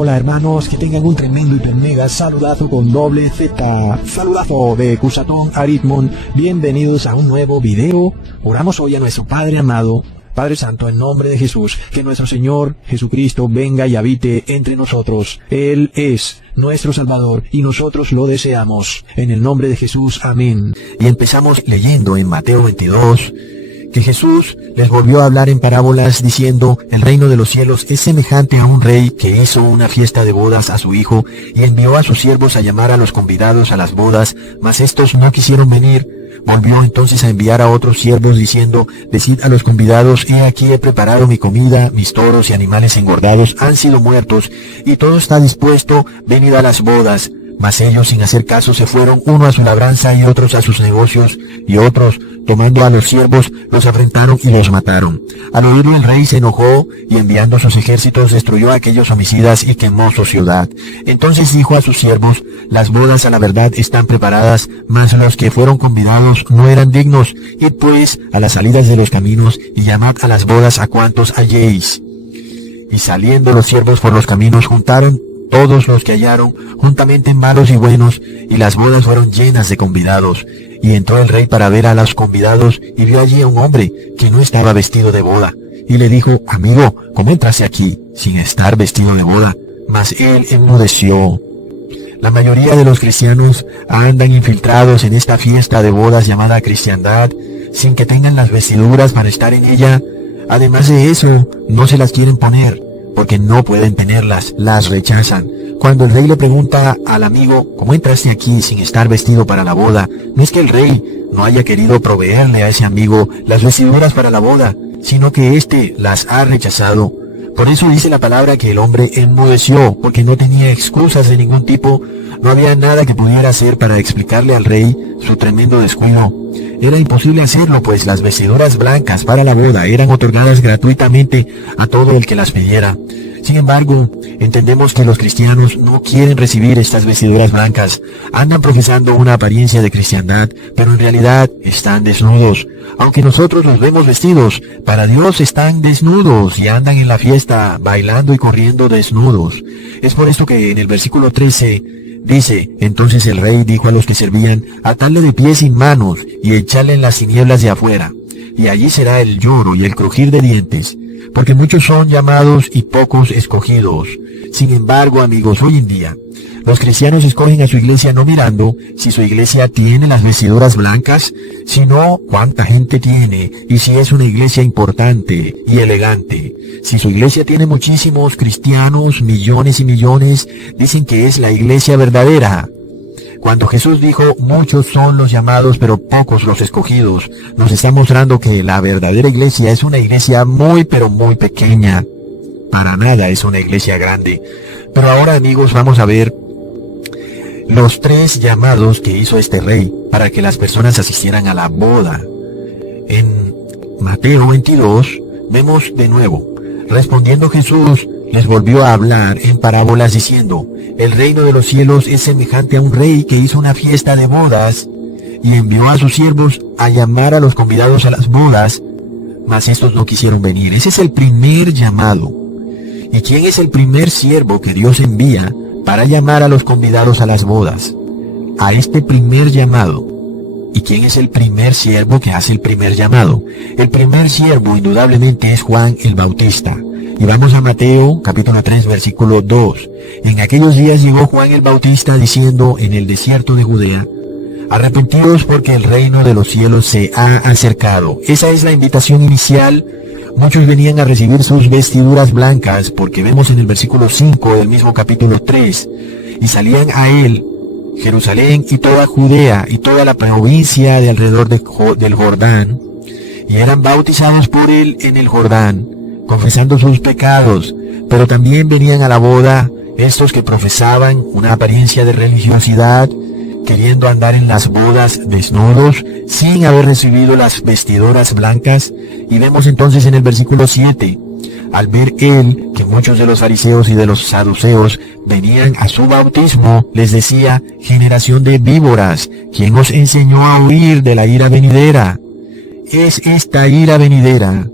Hola hermanos, que tengan un tremendo hiper mega saludazo con doble Z, saludazo de Cusatón Aritmon, bienvenidos a un nuevo video. Oramos hoy a nuestro Padre amado, Padre Santo, en nombre de Jesús, que nuestro Señor Jesucristo venga y habite entre nosotros. Él es nuestro Salvador y nosotros lo deseamos. En el nombre de Jesús, amén. Y empezamos leyendo en Mateo 22, que Jesús les volvió a hablar en parábolas diciendo: el reino de los cielos es semejante a un rey que hizo una fiesta de bodas a su hijo y envió a sus siervos a llamar a los convidados a las bodas, mas estos no quisieron venir. Volvió entonces a enviar a otros siervos diciendo: decid a los convidados, he aquí he preparado mi comida, mis toros y animales engordados han sido muertos, y todo está dispuesto, venid a las bodas. Mas ellos, sin hacer caso, se fueron, uno a su labranza y otros a sus negocios, y otros, tomando a los siervos, los afrentaron y los mataron. Al oírlo el rey se enojó, y enviando sus ejércitos destruyó a aquellos homicidas y quemó su ciudad. Entonces dijo a sus siervos: las bodas a la verdad están preparadas, mas los que fueron convidados no eran dignos. Id pues a las salidas de los caminos, y llamad a las bodas a cuantos halléis. Y saliendo los siervos por los caminos, juntaron todos los que hallaron, juntamente malos y buenos, y las bodas fueron llenas de convidados. Y entró el rey para ver a los convidados, y vio allí a un hombre que no estaba vestido de boda. Y le dijo: amigo, ¿cómo entraste aquí sin estar vestido de boda? Mas él enmudeció. La mayoría de los cristianos andan infiltrados en esta fiesta de bodas llamada cristiandad, sin que tengan las vestiduras para estar en ella. Además de eso, no se las quieren poner, porque no pueden tenerlas, las rechazan. Cuando el rey le pregunta al amigo: ¿cómo entraste aquí sin estar vestido para la boda?, no es que el rey no haya querido proveerle a ese amigo las vestiduras para la boda, sino que éste las ha rechazado. Por eso dice la palabra que el hombre enmudeció, porque no tenía excusas de ningún tipo. No había nada que pudiera hacer para explicarle al rey su tremendo descuido. Era imposible hacerlo, pues las vestiduras blancas para la boda eran otorgadas gratuitamente a todo el que las pidiera. Sin embargo, entendemos que los cristianos no quieren recibir estas vestiduras blancas. Andan profesando una apariencia de cristiandad, pero en realidad están desnudos. Aunque nosotros los vemos vestidos, para Dios están desnudos y andan en la fiesta bailando y corriendo desnudos. Es por esto que en el versículo 13 dice: entonces el rey dijo a los que servían: atadle de pies y manos y echadle en las tinieblas de afuera, y allí será el lloro y el crujir de dientes, porque muchos son llamados y pocos escogidos. Sin embargo, amigos, hoy en día los cristianos escogen a su iglesia no mirando si su iglesia tiene las vestiduras blancas, sino cuánta gente tiene y si es una iglesia importante y elegante. Si su iglesia tiene muchísimos cristianos, millones y millones, dicen que es la iglesia verdadera. Cuando Jesús dijo: muchos son los llamados, pero pocos los escogidos, nos está mostrando que la verdadera iglesia es una iglesia muy, pero muy pequeña. Para nada es una iglesia grande. Pero ahora, amigos, vamos a ver los 3 llamados que hizo este rey para que las personas asistieran a la boda. En Mateo 22 vemos de nuevo: respondiendo Jesús, les volvió a hablar en parábolas diciendo: el reino de los cielos es semejante a un rey que hizo una fiesta de bodas y envió a sus siervos a llamar a los convidados a las bodas, mas estos no quisieron venir. Ese es el primer llamado. ¿Y quién es el primer siervo que Dios envía para llamar a los convidados a las bodas? A este primer llamado. ¿Y quién es el primer siervo que hace el primer llamado? El primer siervo indudablemente es Juan el Bautista. Y vamos a Mateo capítulo 3 versículo 2. En aquellos días llegó Juan el Bautista diciendo en el desierto de Judea: arrepentidos, porque el reino de los cielos se ha acercado. Esa es la invitación inicial. Muchos venían a recibir sus vestiduras blancas, porque vemos en el versículo 5 del mismo capítulo 3, y salían a él Jerusalén y toda Judea y toda la provincia de alrededor del Jordán, y eran bautizados por él en el Jordán, confesando sus pecados. Pero también venían a la boda estos que profesaban una apariencia de religiosidad, queriendo andar en las bodas desnudos, sin haber recibido las vestiduras blancas. Y vemos entonces en el versículo 7, al ver él que muchos de los fariseos y de los saduceos venían a su bautismo, les decía: generación de víboras, ¿quién os enseñó a huir de la ira venidera? Es esta ira venidera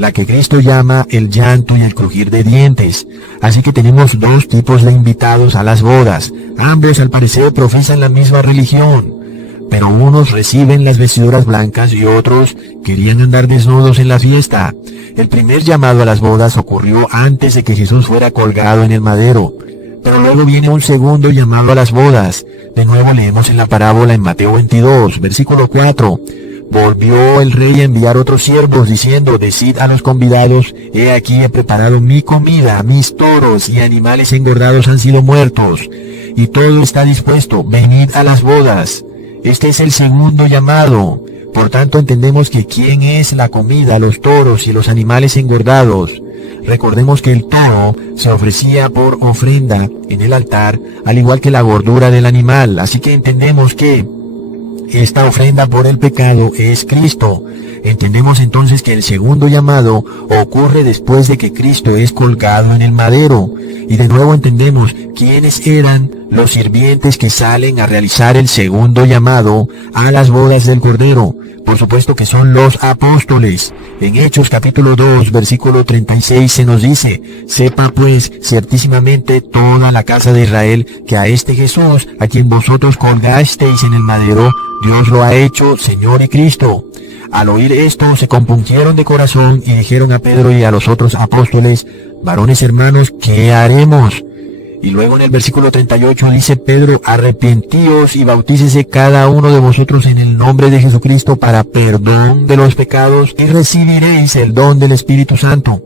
la que Cristo llama el llanto y el crujir de dientes. Así que tenemos dos tipos de invitados a las bodas. Ambos al parecer profesan la misma religión, pero unos reciben las vestiduras blancas y otros querían andar desnudos en la fiesta. El primer llamado a las bodas ocurrió antes de que Jesús fuera colgado en el madero, pero luego viene un segundo llamado a las bodas. De nuevo leemos en la parábola en Mateo 22, versículo 4. Volvió el rey a enviar otros siervos, diciendo: decid a los convidados, he aquí he preparado mi comida, mis toros y animales engordados han sido muertos, y todo está dispuesto, venid a las bodas. Este es el segundo llamado. Por tanto entendemos que ¿quién es la comida, los toros y los animales engordados? Recordemos que el toro se ofrecía por ofrenda en el altar, al igual que la gordura del animal, así que entendemos que esta ofrenda por el pecado es Cristo. Entendemos entonces que el segundo llamado ocurre después de que Cristo es colgado en el madero. Y de nuevo entendemos quiénes eran los sirvientes que salen a realizar el segundo llamado a las bodas del Cordero. Por supuesto que son los apóstoles. En Hechos capítulo 2, versículo 36 se nos dice: sepa pues ciertísimamente toda la casa de Israel que a este Jesús, a quien vosotros colgasteis en el madero, Dios lo ha hecho Señor y Cristo. Al oír esto se compungieron de corazón y dijeron a Pedro y a los otros apóstoles: varones hermanos, ¿qué haremos? Y luego en el versículo 38 dice Pedro: arrepentíos y bautícese cada uno de vosotros en el nombre de Jesucristo para perdón de los pecados y recibiréis el don del Espíritu Santo.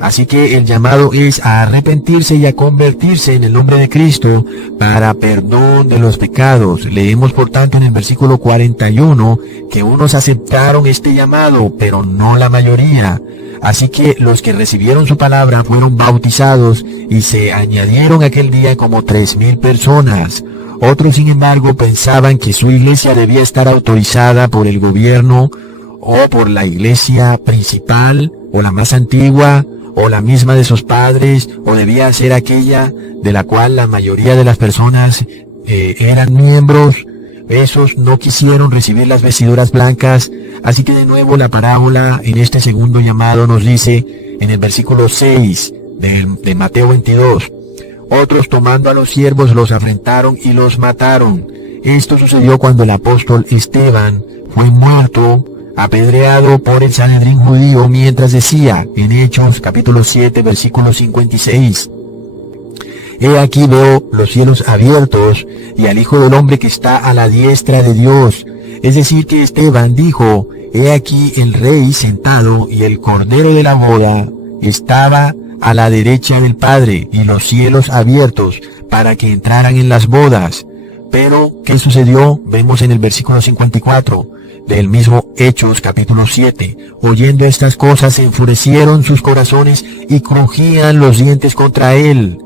Así que el llamado es a arrepentirse y a convertirse en el nombre de Cristo para perdón de los pecados. Leemos por tanto en el versículo 41 que unos aceptaron este llamado, pero no la mayoría. Así que los que recibieron su palabra fueron bautizados y se añadieron aquel día como 3,000 personas. Otros, sin embargo, pensaban que su iglesia debía estar autorizada por el gobierno o por la iglesia principal o la más antigua o la misma de sus padres, o debía ser aquella de la cual la mayoría de las personas eran miembros. Esos no quisieron recibir las vestiduras blancas. Así que de nuevo la parábola en este segundo llamado nos dice en el versículo 6 de Mateo 22: otros tomando a los siervos los afrentaron y los mataron. Esto sucedió cuando el apóstol Esteban fue muerto, apedreado por el Sanedrín judío, mientras decía en Hechos capítulo 7 versículo 56: he aquí veo los cielos abiertos y al Hijo del Hombre que está a la diestra de Dios. Es decir, que Esteban dijo: he aquí el Rey sentado y el Cordero de la boda estaba a la derecha del Padre y los cielos abiertos para que entraran en las bodas. Pero, ¿qué sucedió? Vemos en el versículo 54 del mismo Hechos capítulo 7. Oyendo estas cosas se enfurecieron sus corazones y crujían los dientes contra él.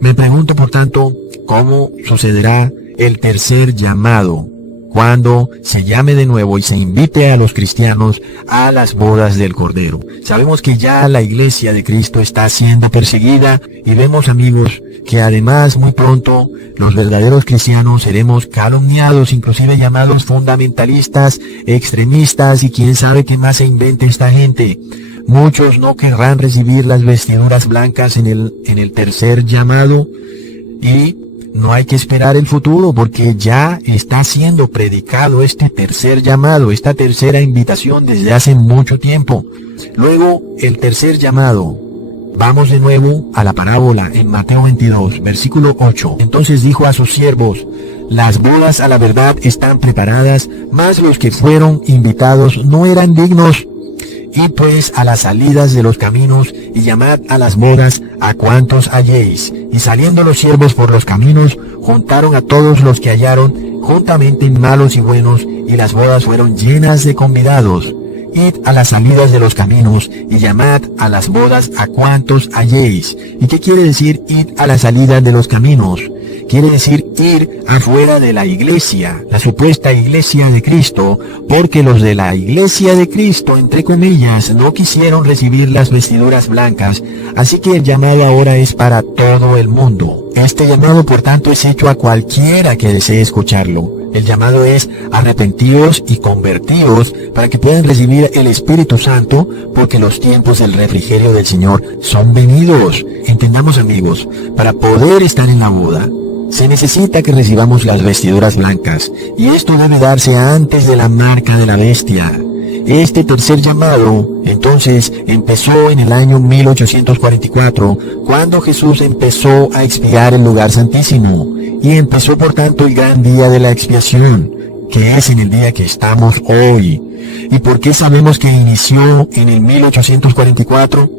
Me pregunto, por tanto, ¿cómo sucederá el tercer llamado cuando se llame de nuevo y se invite a los cristianos a las bodas del Cordero? Sabemos que ya la iglesia de Cristo está siendo perseguida y vemos, amigos, que además muy pronto los verdaderos cristianos seremos calumniados, inclusive llamados fundamentalistas, extremistas y quién sabe qué más se invente esta gente. Muchos no querrán recibir las vestiduras blancas en el tercer llamado, y no hay que esperar el futuro porque ya está siendo predicado este tercer llamado, esta tercera invitación desde hace mucho tiempo. Luego, el tercer llamado. Vamos de nuevo a la parábola en Mateo 22, versículo 8. Entonces dijo a sus siervos: las bodas a la verdad están preparadas, mas los que fueron invitados no eran dignos. Y pues a las salidas de los caminos, y llamad a las bodas a cuantos halléis. Y saliendo los siervos por los caminos, juntaron a todos los que hallaron, juntamente malos y buenos, y las bodas fueron llenas de convidados. Id a las salidas de los caminos, y llamad a las bodas a cuantos halléis. ¿Y qué quiere decir id a la salida de los caminos? Quiere decir ir afuera de la iglesia, la supuesta iglesia de Cristo, porque los de la iglesia de Cristo, entre comillas, no quisieron recibir las vestiduras blancas, así que el llamado ahora es para todo el mundo. Este llamado, por tanto, es hecho a cualquiera que desee escucharlo. El llamado es arrepentíos y convertíos para que puedan recibir el Espíritu Santo, porque los tiempos del refrigerio del Señor son venidos. Entendamos, amigos, para poder estar en la boda, se necesita que recibamos las vestiduras blancas, y esto debe darse antes de la marca de la bestia. Este tercer llamado, entonces, empezó en el año 1844, cuando Jesús empezó a expiar el lugar santísimo, y empezó por tanto el gran día de la expiación, que es en el día que estamos hoy. ¿Y por qué sabemos que inició en el 1844?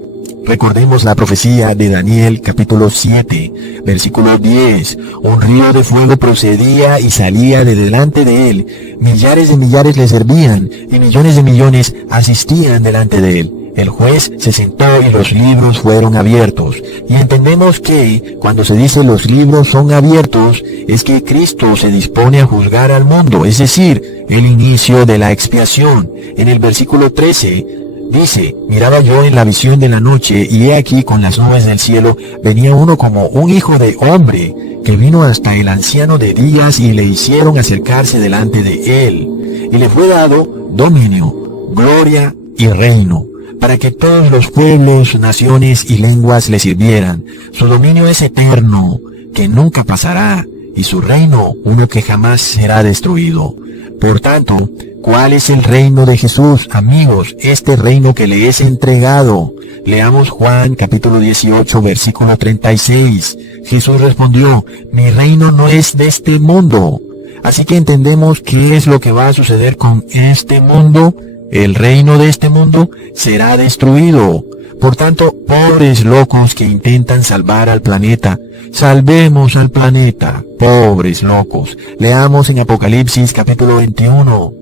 Recordemos la profecía de Daniel capítulo 7, versículo 10. Un río de fuego procedía y salía de delante de él. Millares de millares le servían y millones de millones asistían delante de él. El juez se sentó y los libros fueron abiertos. Y entendemos que cuando se dice los libros son abiertos, es que Cristo se dispone a juzgar al mundo, es decir, el inicio de la expiación. En el versículo 13, dice, miraba yo en la visión de la noche, y he aquí con las nubes del cielo venía uno como un hijo de hombre, que vino hasta el anciano de días, y le hicieron acercarse delante de él. Y le fue dado dominio, gloria y reino, para que todos los pueblos, naciones y lenguas le sirvieran. Su dominio es eterno, que nunca pasará, y su reino uno que jamás será destruido. Por tanto, ¿cuál es el reino de Jesús, amigos? Este reino que le es entregado. Leamos Juan capítulo 18, versículo 36. Jesús respondió, mi reino no es de este mundo. Así que entendemos qué es lo que va a suceder con este mundo. El reino de este mundo será destruido. Por tanto, pobres locos que intentan salvar al planeta, salvemos al planeta, pobres locos. Leamos en Apocalipsis capítulo 21.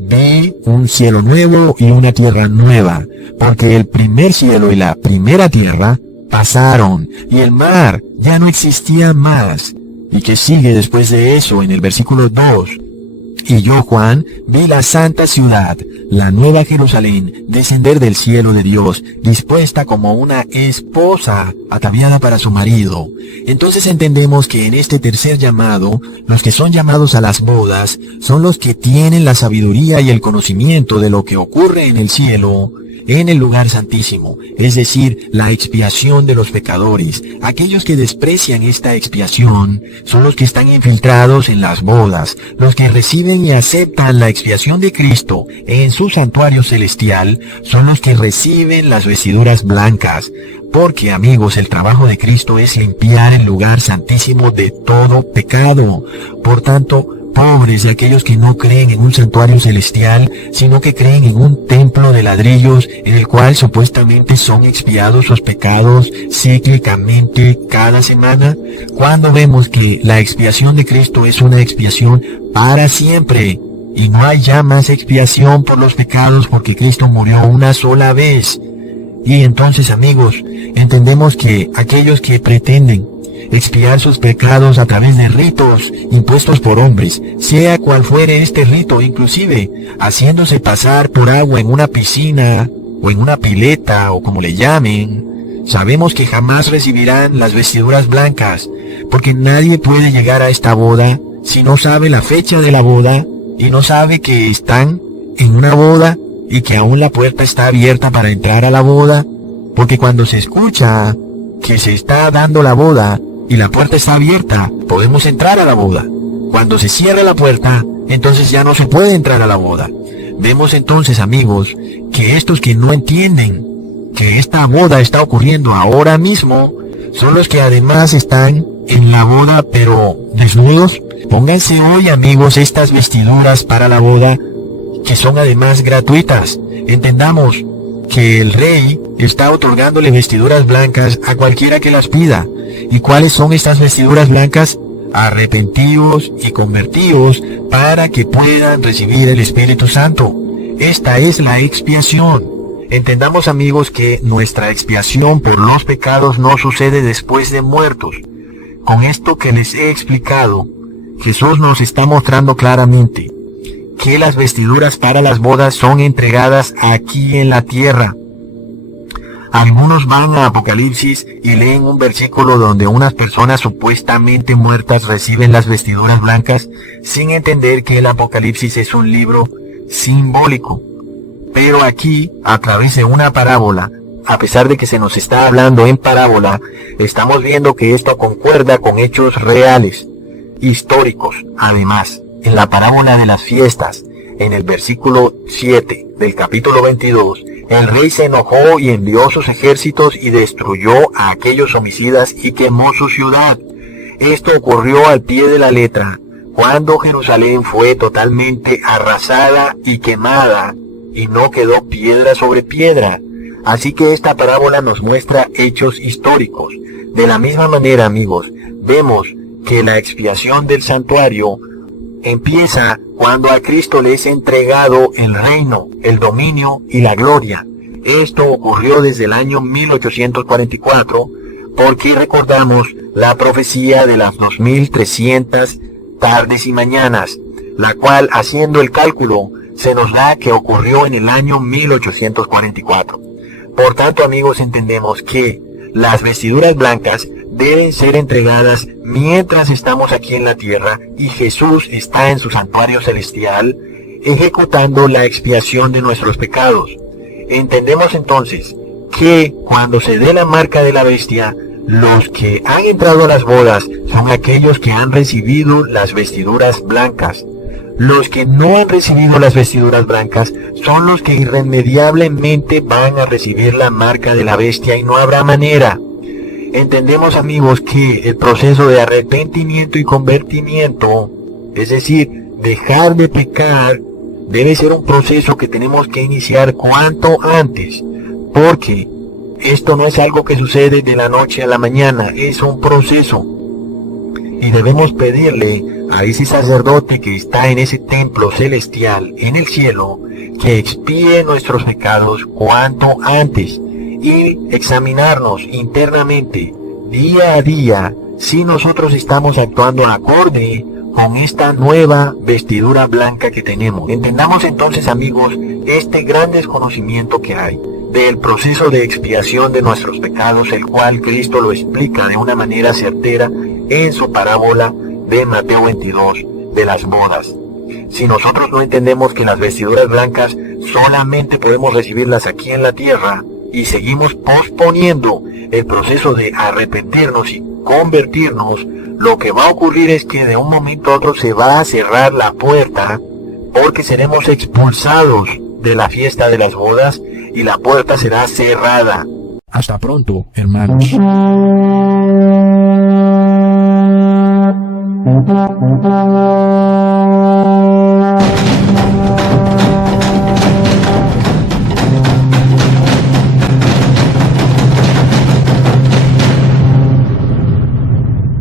Vi un cielo nuevo y una tierra nueva, porque el primer cielo y la primera tierra pasaron, y el mar ya no existía más. ¿Y qué sigue después de eso en el versículo 2? Y yo, Juan, vi la santa ciudad, la nueva Jerusalén, descender del cielo de Dios, dispuesta como una esposa ataviada para su marido. Entonces entendemos que en este tercer llamado, los que son llamados a las bodas, son los que tienen la sabiduría y el conocimiento de lo que ocurre en el cielo, en el lugar santísimo, es decir, la expiación de los pecadores. Aquellos que desprecian esta expiación son los que están infiltrados en las bodas. Los que reciben y aceptan la expiación de Cristo en su santuario celestial son los que reciben las vestiduras blancas. Porque, amigos, el trabajo de Cristo es limpiar el lugar santísimo de todo pecado. Por tanto, pobres de aquellos que no creen en un santuario celestial, sino que creen en un templo de ladrillos en el cual supuestamente son expiados sus pecados cíclicamente cada semana. Cuando vemos que la expiación de Cristo es una expiación para siempre, y no hay ya más expiación por los pecados porque Cristo murió una sola vez. Y entonces, amigos, entendemos que aquellos que pretenden expiar sus pecados a través de ritos impuestos por hombres, sea cual fuere este rito, inclusive haciéndose pasar por agua en una piscina o en una pileta o como le llamen, sabemos que jamás recibirán las vestiduras blancas, porque nadie puede llegar a esta boda si no sabe la fecha de la boda y no sabe que están en una boda y que aún la puerta está abierta para entrar a la boda, porque cuando se escucha que se está dando la boda y la puerta está abierta, podemos entrar a la boda. Cuando se cierra la puerta, entonces ya no se puede entrar a la boda. Vemos entonces, amigos, que estos que no entienden que esta boda está ocurriendo ahora mismo, son los que además están en la boda pero desnudos. Pónganse hoy, amigos, estas vestiduras para la boda, que son además gratuitas. Entendamos que el rey está otorgándole vestiduras blancas a cualquiera que las pida. ¿Y cuáles son estas vestiduras blancas? Arrepentíos y convertíos para que puedan recibir el Espíritu Santo. Esta es la expiación. Entendamos, amigos, que nuestra expiación por los pecados no sucede después de muertos. Con esto que les he explicado, Jesús nos está mostrando claramente que las vestiduras para las bodas son entregadas aquí en la tierra. Algunos van a Apocalipsis y leen un versículo donde unas personas supuestamente muertas reciben las vestiduras blancas sin entender que el Apocalipsis es un libro simbólico. Pero aquí, a través de una parábola, a pesar de que se nos está hablando en parábola, estamos viendo que esto concuerda con hechos reales, históricos. Además, en la parábola de las fiestas, en el versículo 7 del capítulo 22, el rey se enojó y envió sus ejércitos y destruyó a aquellos homicidas y quemó su ciudad. Esto ocurrió al pie de la letra, cuando Jerusalén fue totalmente arrasada y quemada, y no quedó piedra sobre piedra. Así que esta parábola nos muestra hechos históricos. De la misma manera, amigos, vemos que la expiación del santuario empieza cuando a Cristo le es entregado el reino, el dominio y la gloria. Esto ocurrió desde el año 1844, porque recordamos la profecía de las 2300 tardes y mañanas, la cual, haciendo el cálculo, se nos da que ocurrió en el año 1844. Por tanto, amigos, entendemos que las vestiduras blancas deben ser entregadas mientras estamos aquí en la tierra y Jesús está en su santuario celestial ejecutando la expiación de nuestros pecados. Entendemos entonces que cuando se dé la marca de la bestia, los que han entrado a las bodas son aquellos que han recibido las vestiduras blancas. Los que no han recibido las vestiduras blancas son los que irremediablemente van a recibir la marca de la bestia y no habrá manera. Entendemos, amigos, que el proceso de arrepentimiento y convertimiento, es decir, dejar de pecar, debe ser un proceso que tenemos que iniciar cuanto antes, porque esto no es algo que sucede de la noche a la mañana, es un proceso. Y debemos pedirle a ese sacerdote que está en ese templo celestial en el cielo, que expíe nuestros pecados cuanto antes y examinarnos internamente, día a día, si nosotros estamos actuando acorde con esta nueva vestidura blanca que tenemos. Entendamos entonces, amigos, este gran desconocimiento que hay del proceso de expiación de nuestros pecados, el cual Cristo lo explica de una manera certera en su parábola de Mateo 22 de las bodas. Si nosotros no entendemos que las vestiduras blancas solamente podemos recibirlas aquí en la tierra y seguimos posponiendo el proceso de arrepentirnos y convertirnos, lo que va a ocurrir es que de un momento a otro se va a cerrar la puerta, porque seremos expulsados de la fiesta de las bodas y la puerta será cerrada. Hasta pronto, hermanos. Thank you.